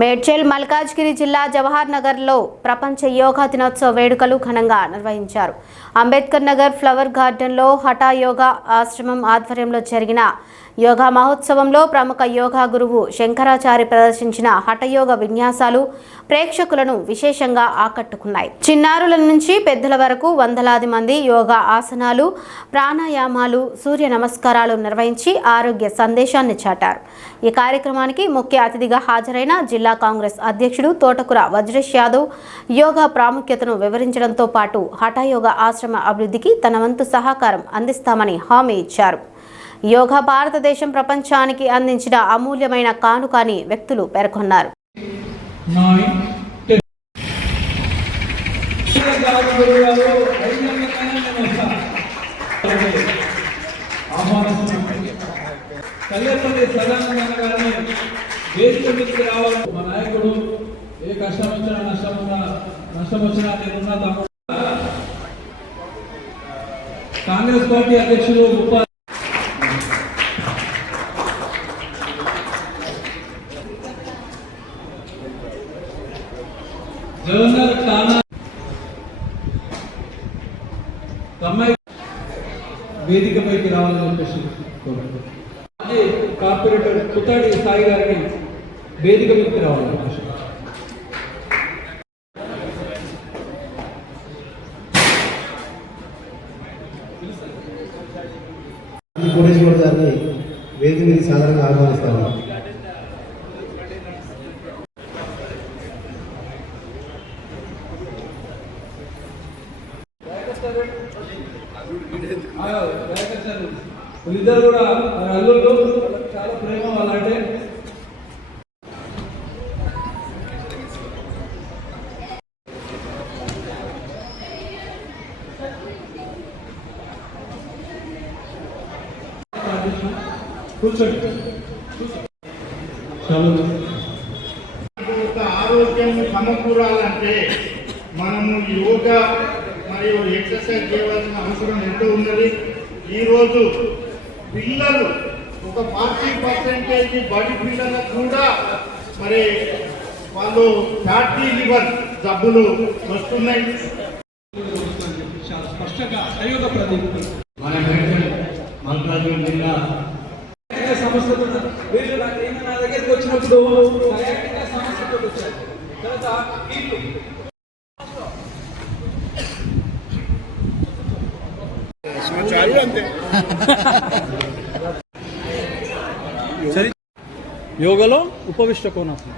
మేడ్చల్ మల్కాజ్గిరి జిల్లా జవహర్ నగర్లో ప్రపంచ యోగా దినోత్సవ వేడుకలు ఘనంగా నిర్వహించారు. అంబేద్కర్ నగర్ ఫ్లవర్ గార్డెన్లో హఠా యోగా ఆశ్రమం ఆధ్వర్యంలో జరిగిన యోగా మహోత్సవంలో ప్రముఖ యోగా గురువు శంకరాచారి ప్రదర్శించిన హఠయోగ విన్యాసాలు ప్రేక్షకులను విశేషంగా ఆకట్టుకున్నాయి. చిన్నారుల నుంచి పెద్దల వరకు వందలాది మంది యోగా ఆసనాలు, ప్రాణాయామాలు, సూర్య నమస్కారాలు నిర్వహించి ఆరోగ్య సందేశాన్ని చాటారు. ఈ కార్యక్రమానికి ముఖ్య అతిథిగా హాజరైన జిల్లా కాంగ్రెస్ అధ్యక్షుడు తోటకూర వజ్రేష్ యాదవ్ యోగా ప్రాముఖ్యతను వివరించడంతో పాటు హఠయోగ ఆశ్రమ అభివృద్ధికి తన వంతు సహకారం అందిస్తామని హామీ ఇచ్చారు. యోగా భారతదేశం ప్రపంచానికి అందించిన అమూల్యమైన కానుక అని వ్యక్తులు పేర్కొన్నారు. కాంగ్రెస్ పార్టీ అధ్యక్షులు గవర్నర్ వేదికపైకి రావాలని చెప్పేసి కార్పొరేటర్ కుతాడి సాయి గారిని వేదిక మీదకి రావాలని చెప్పేసి కోటేశ్వర గారిని వేదిక మీద సాధారణంగా ఆహ్వానిస్తాను. వీళ్ళిద్దరు కూడా అల్లుళ్ళు చాలా ప్రేమ వాళ్ళంటే కూర్చోండి. ఆరోగ్యం సమకూరాలంటే మనము యోగా మరియు ఎక్సర్సైజ్ చేయవలసిన అవసరం ఎంతో ఉన్నది. ఈరోజు పిల్లలు ఒక 40% బడి పిల్లలకు కూడా మరి వాళ్ళు ఫ్యాటీ లివర్ జబ్బులు వస్తున్నాయి. స్పష్టంగా అయోగ ప్రదీప్ మన మల్కాజ్గిరి జిల్లా సమస్యతో వీళ్ళు నా దగ్గరికి వచ్చినప్పుడు సమస్యతో వచ్చారు. తర్వాత యోగలో ఉపవిష్ట కోణాసనం.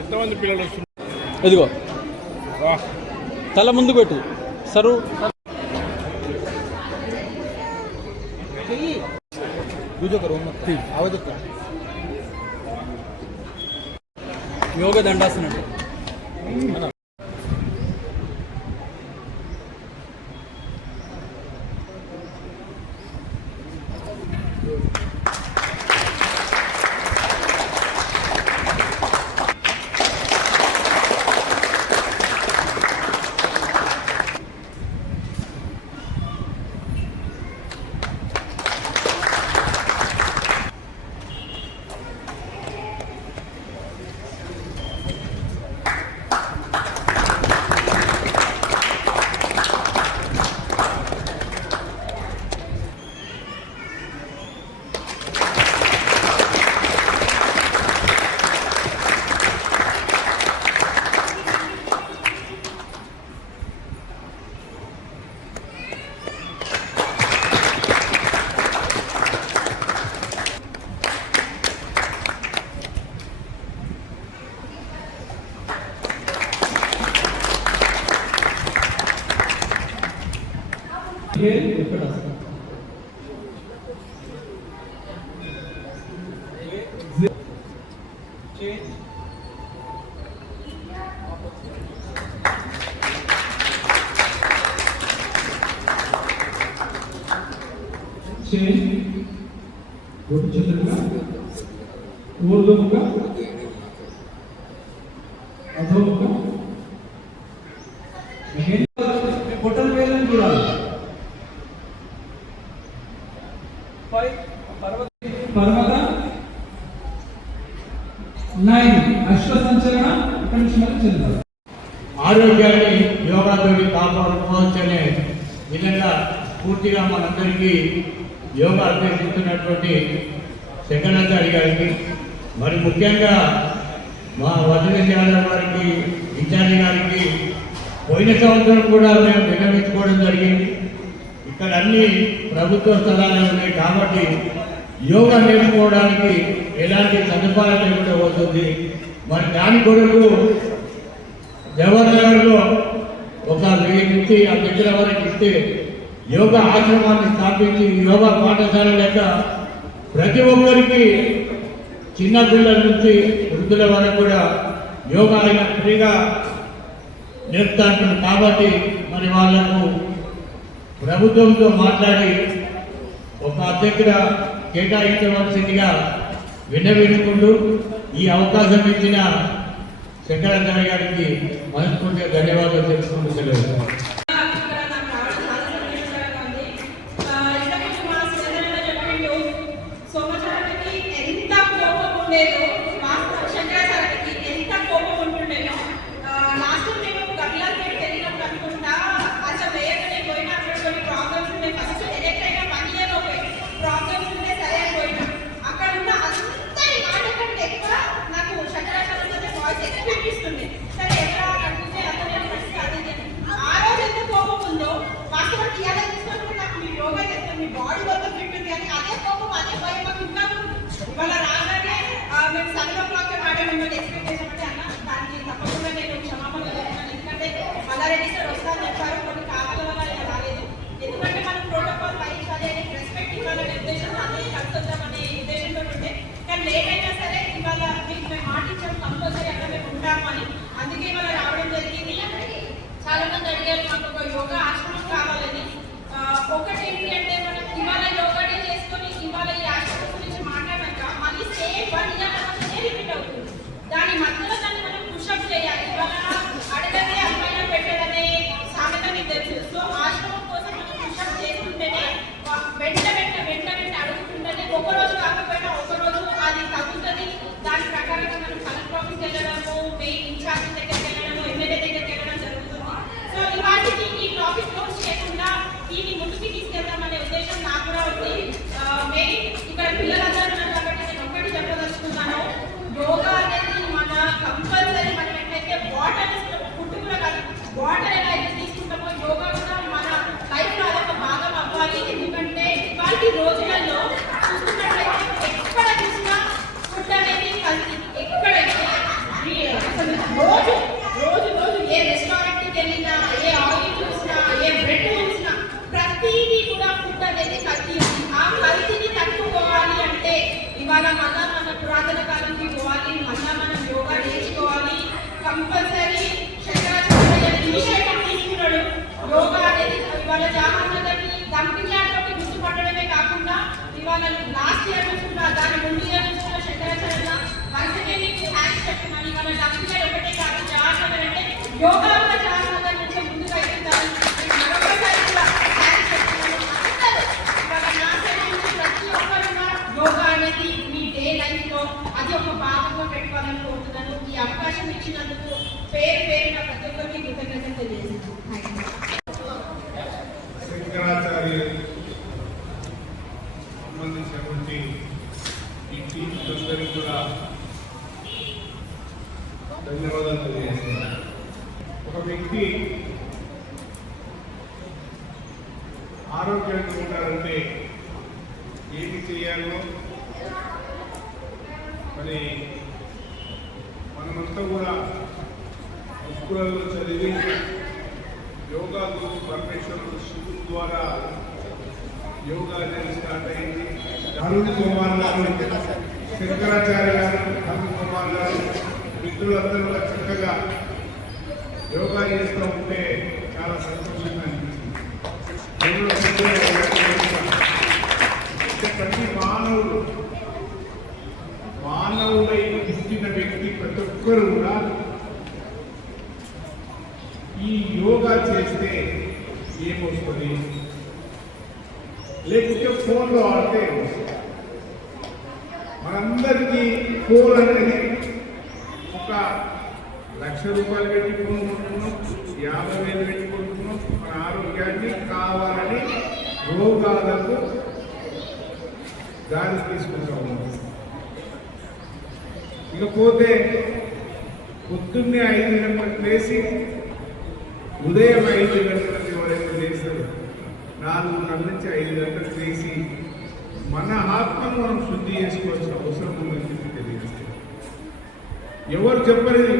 ఎంతమంది పిల్లలు వస్తున్నారు? ఇదిగో తల ముందు పెట్టు సరు యోగ దండాసనం. ఊర్ధముఖ అధోముఖ బొటన్ వేలను చూడాలి. పర్వత 9 అశ్వ సంచలన ఇక్కడ నుంచి మళ్ళీ చెందుతారు. ఆరోగ్యాన్ని యోగాతో కాపాడుకోవచ్చు అనే విధంగా పూర్తిగా మనందరికీ యోగా అభ్యసిస్తున్నటువంటి శంకరాచార్య గారికి, మరి ముఖ్యంగా మా వదిలేశ్వర వారికి, ఇన్ఛార్జి గారికి పోయిన సంవత్సరం కూడా మేము విన్నవించుకోవడం జరిగింది. ఇక్కడ అన్ని ప్రభుత్వ స్థలాలు ఉన్నాయి కాబట్టి యోగా నేర్చుకోవడానికి ఎలాంటి సదుపాయాలు లేకుండా పోతుంది. మరి దాని కొరకు జవహర్నగర్లో ఒక 1000 నుంచి ఆ దగ్గర వరకు ఇస్తే యోగా ఆశ్రమాన్ని స్థాపించి యోగా పాఠశాల లెక్క ప్రతి ఒక్కరికి చిన్న పిల్లల నుంచి వృద్ధుల వరకు కూడా యోగా అయినా ఫ్రీగా నేర్పుతాంటారు. కాబట్టి మరి వాళ్లకు ప్రభుత్వంతో మాట్లాడి ఒక అధ్యక్షుడ కేటాయించవలసిందిగా విన్నవించుకుంటూ ఈ అవకాశం ఇచ్చిన శంకరాచార్య గారికి మనస్ఫూర్తిగా ధన్యవాదాలు తెలుసుకుంటూ సెలవు. సంబంధించినటువంటి ఈ టీచర్లందరికీ కూడా ధన్యవాదాలు తెలియజేస్తున్నాను. ఒక వ్యక్తి ఆరోగ్యంగా ఉండాలంటే ఏమి చేయాలో మరి మనమంతా కూడా స్కూళ్ళలో చదివి యోగా గురించి పరమేశ్వరుడు శివుడు ద్వారా యోగా అనేది స్టార్ట్ అయింది. అరుణ్ కుమార్ గారు, శంకరాచార్య గారు, అరుణ్ కుమార్ గారు మిత్రులందరూ కూడా చక్కగా యోగా చేస్తూ ఉంటే చాలా సంతోషంగా అనిపిస్తుంది. ప్రతి మానవుడై పుట్టిన వ్యక్తి ప్రతి ఒక్కరు కూడా ఈ యోగా చేస్తే ఏమొస్తుంది, లేకపోతే ఫోన్లో ఆడితే మనందరికీ ఫోన్ అనేది ₹1,00,000 పెట్టి కొనుక్కుంటున్నాం, 50,000 పెట్టి కొనుక్కుంటున్నాం. మన ఆరోగ్యాన్ని కావాలని రోగాలకు దారి తీసుకుంటా ఉన్నాం. ఇకపోతే పొద్దున్నే 5 గంటలకు లేచి ఉదయం 5 గంటలకు ఎవరైతే లేస్తారు 4:30 నుంచి 5 గంటలకు లేచి మన ఆత్మను మనం శుద్ధి చేసుకోవాల్సిన అవసరం ఉందని తెలియజేస్తారు. ఎవరు చెప్పలేదు,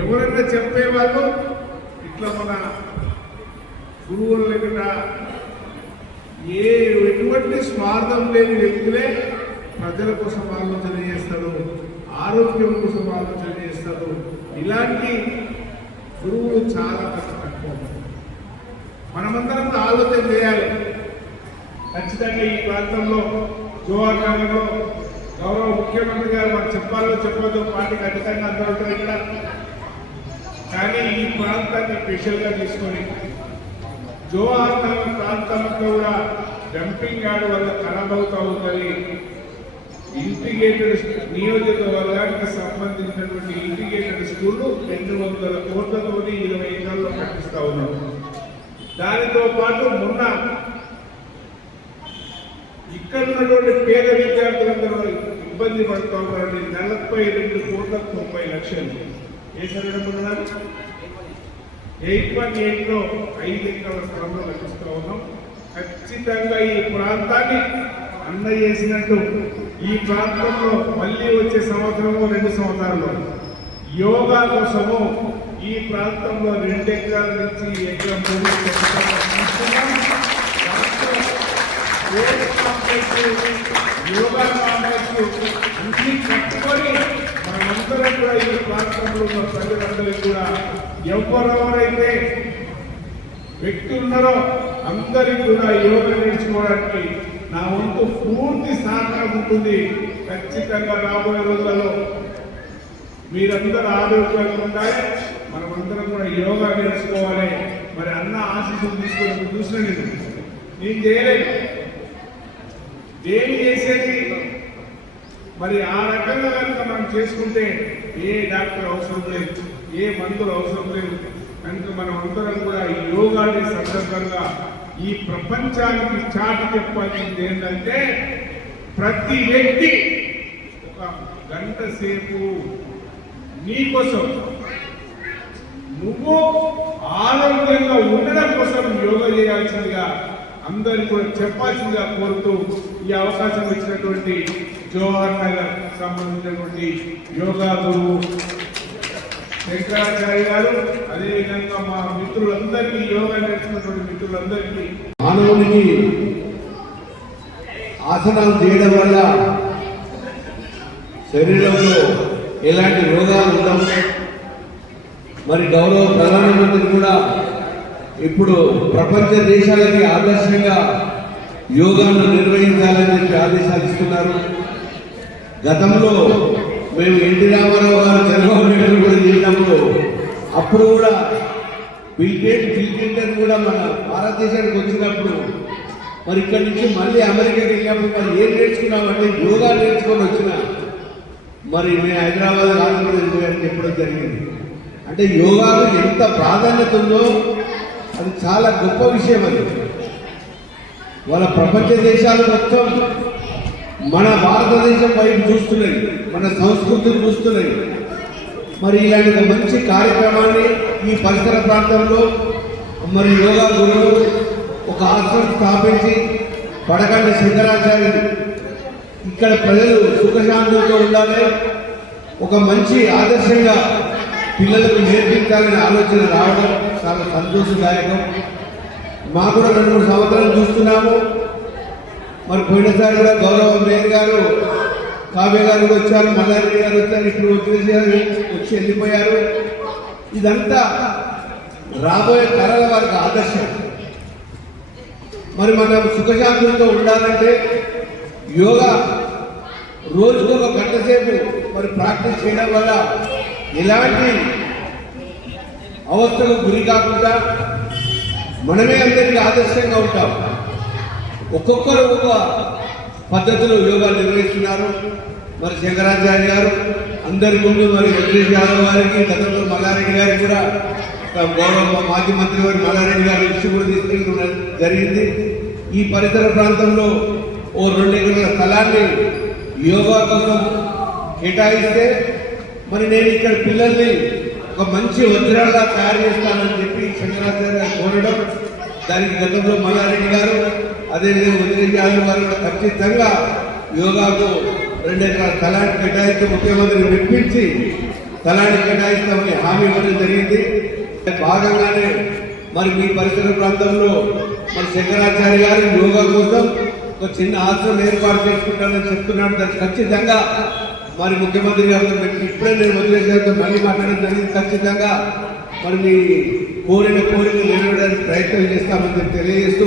ఎవరైనా చెప్పేవాళ్ళు ఇట్లా మన గురువుల దగ్గర ఎటువంటి స్వార్థం లేని వ్యక్తులే ప్రజల కోసం ఆలోచన చేస్తారు, ఆరోగ్యం కోసం ఆలోచన చేస్తారు. ఇలాంటి గురువులు చాలా తక్కువ. మనమందరం ఆలోచన చేయాలి. ఖచ్చితంగా ఈ ప్రాంతంలో జోహార్ నగర్లో గౌరవ ముఖ్యమంత్రి గారు మనకు చెప్పాలో చెప్పదో పార్టీ ఖచ్చితంగా అందరూ ఇక్కడ, కానీ ఈ ప్రాంతాన్ని స్పెషల్గా తీసుకొని జోహార్ నగర్ ప్రాంతంలో కూడా డంపింగ్ యార్డ్ వల్ల ఖరాబ్ అవుతా ఉందని ఇంటిగ్రేటెడ్ నియోజకవర్గానికి సంబంధించినటువంటి ఇంటిగ్రేటెడ్ స్కూళ్ళు 200 కోట్లతో 20 ఎకరాల్లో కట్టిస్తా ఉన్నాం. దానితో పాటు మొన్న ఇక్కడ ఉన్నటువంటి పేద విద్యార్థులందరూ ఇబ్బంది పడుతూ ఉన్నారని 42 కోట్ల 90 లక్షలు వేసారనుకున్నారు. 818లో 5 ఎకరాల స్థలంలో లభిస్తూ ఉన్నాం. ఖచ్చితంగా ఈ ప్రాంతాన్ని అన్న చేసినట్టు ఈ ప్రాంతంలో మళ్ళీ వచ్చే సంవత్సరము 2 సంవత్సరాల్లో యోగా కోసము ఈ ప్రాంతంలో 2 ఎకరాల నుంచి ఎకరం భూమి యోగా కాంప్లెక్స్ అన్ని కట్టుకొని మనమందరం కూడా ఈ ప్రాంతంలో ఉన్న ప్రజలందరికీ కూడా ఎవరెవరైతే వ్యక్తులు ఉన్నారో అందరికీ కూడా యోగా నేర్చుకోవడానికి నా వంతు పూర్తి సహకారం ఉంటుంది. ఖచ్చితంగా రాబోయే రోజులలో మీరందరూ ఆరోగ్యంగా ఉండాలి, మనమందరం కూడా యోగా నేర్చుకోవాలి. మరి అన్న ఆశీస్సులు తీసుకొని చూసిన నేను చేయలేదు, ఏమి చేసేది మరి ఆ రకంగా కనుక మనం చేసుకుంటే ఏ డాక్టర్ అవసరం లేదు, ఏ మందులు అవసరం లేదు. కనుక మనం అందరం కూడా ఈ యోగా డే సందర్భంగా ఈ ప్రపంచానికి చాటి చెప్పాల్సింది ఏంటంటే ప్రతి వ్యక్తి 1 గంట సేపు నీకోసం నువ్వు ఆరోగ్యంగా ఉండడం కోసం యోగా చేయాల్సిందిగా అందరికీ కూడా చెప్పాల్సిందిగా కోరుతూ ఈ అవకాశం ఇచ్చినటువంటి జోహార్ నగర్ సంబంధించినటువంటి యోగా గురువు శంకరాచార్య గారు, అదేవిధంగా మా మిత్రులందరికీ, యోగా నేర్చుకున్నటువంటి మిత్రులందరికీ, మానవునికి ఆసనాలు చేయడం వల్ల శరీరంలో ఎలాంటి రోగాలు ఉండవు. మరి గౌరవ ప్రధానమంత్రి కూడా ఇప్పుడు ప్రపంచ దేశాలకి ఆదర్శంగా యోగాను నిర్వహించాలని చెప్పి ఆదేశాలు ఇస్తున్నారు. గతంలో మేము ఎన్టీ రామారావు గారు చంద్రబాబు నాయుడు కూడా చేసినప్పుడు అప్పుడు కూడా బిల్ క్లింటన్ కూడా మన భారతదేశానికి వచ్చినప్పుడు మరి ఇక్కడి నుంచి మళ్ళీ అమెరికాకి వెళ్ళినప్పుడు మరి ఏం నేర్చుకున్నామంటే యోగా నేర్చుకొని వచ్చిన మరి మేము హైదరాబాద్ ఆంధ్రప్రదేశ్ చెప్పడం జరిగింది. అంటే యోగాకు ఎంత ప్రాధాన్యత ఉందో అది చాలా గొప్ప విషయం. అది వాళ్ళ ప్రపంచ దేశాలు మొత్తం మన భారతదేశం వైపు చూస్తున్నాయి, మన సంస్కృతిని చూస్తున్నాయి. మరి ఇలాంటి ఒక మంచి కార్యక్రమాన్ని ఈ పరిసర ప్రాంతంలో మరి యోగా గురువు ఒక ఆశ్రమం స్థాపించి పడకండి శంకరాచార్యులు ఇక్కడ ప్రజలు సుఖశాంతులతో ఉండాలి, ఒక మంచి ఆదర్శంగా పిల్లలకు నేర్పించాలనే ఆలోచన రావడం చాలా సంతోషదాయకం. మాకు కూడా 2-3 సంవత్సరాలు చూస్తున్నాము. మరి పోయినసారి కూడా గౌరవ మేయర్ గారు కావ్య గారు కూడా వచ్చారు, మల్లారెడ్డి గారు వచ్చారు, ఇప్పుడు వచ్చి వెళ్ళిపోయారు. ఇదంతా రాబోయే తరాల వారికి ఆదర్శం. మరి మనం సుఖశాంతులతో ఉండాలంటే యోగా రోజుకు 1 గంట సేపు మరి ప్రాక్టీస్ చేయడం వల్ల ఎలాంటి అవస్థలకు గురి కాకుండా మనమే అందరికీ ఆదర్శంగా ఉంటాం. ఒక్కొక్కరు ఒక పద్ధతిలో యోగా నిర్వహిస్తున్నారు. మరి శంకరాచార్య గారు అందరి ముందు మరి వెంకటేష్ యాదవ్ గారికి గతంలో మల్లారెడ్డి గారికి కూడా గౌరవ మాజీ మంత్రి వారి మల్లారెడ్డి గారి ఇష్యూ కూడా తీసుకెళ్ళడం జరిగింది. ఈ పరిసర ప్రాంతంలో ఓ 2 ఎకరాల స్థలాన్ని యోగా కోసం కేటాయిస్తే మరి నేను ఇక్కడ పిల్లల్ని ఒక మంచి వజ్రాలుగా తయారు చేస్తానని చెప్పి శంకరాచార్య గారు కోరడం, దానికి గతంలో మల్లారెడ్డి గారు అదేవిధంగా వెంకటేష్ యాదవ్ గారు కూడా ఖచ్చితంగా యోగాకు 2 ఎకరాల స్థలాన్ని కేటాయిస్తూ ముఖ్యమంత్రిని మెప్పించి స్థలాన్ని కేటాయిస్తామని హామీ ఇవ్వడం జరిగింది. భాగంగానే మరి మీ పరిసర ప్రాంతంలో మరి శంకరాచార్య గారు యోగా కోసం ఒక చిన్న ఆశ్రమం ఏర్పాటు చేసుకుంటానని చెప్తున్నాడు. దానికి ఖచ్చితంగా మరి ముఖ్యమంత్రి గారితో ఇప్పుడే నేను వెంకటేష్ గారితో మళ్ళీ మాట్లాడడం జరిగింది. ఖచ్చితంగా మరి మీ కోరిక నెరవేరడానికి ప్రయత్నం చేస్తామని తెలియజేస్తూ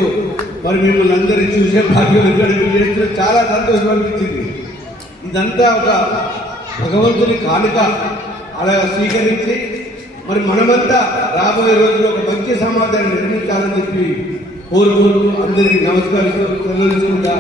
మరి మిమ్మల్ని అందరినీ చూసే భాగ్యం చేస్తూ చాలా సంతోషం అనిపించింది. ఇదంతా ఒక భగవంతుని కానుక అలా స్వీకరించి మరి మనమంతా రాబోయే రోజుల్లో ఒక మంచి సమాజాన్ని నిర్మించాలని చెప్పి కోరుకుంటూ అందరికీ నమస్కారం తెలియజేసుకుంటా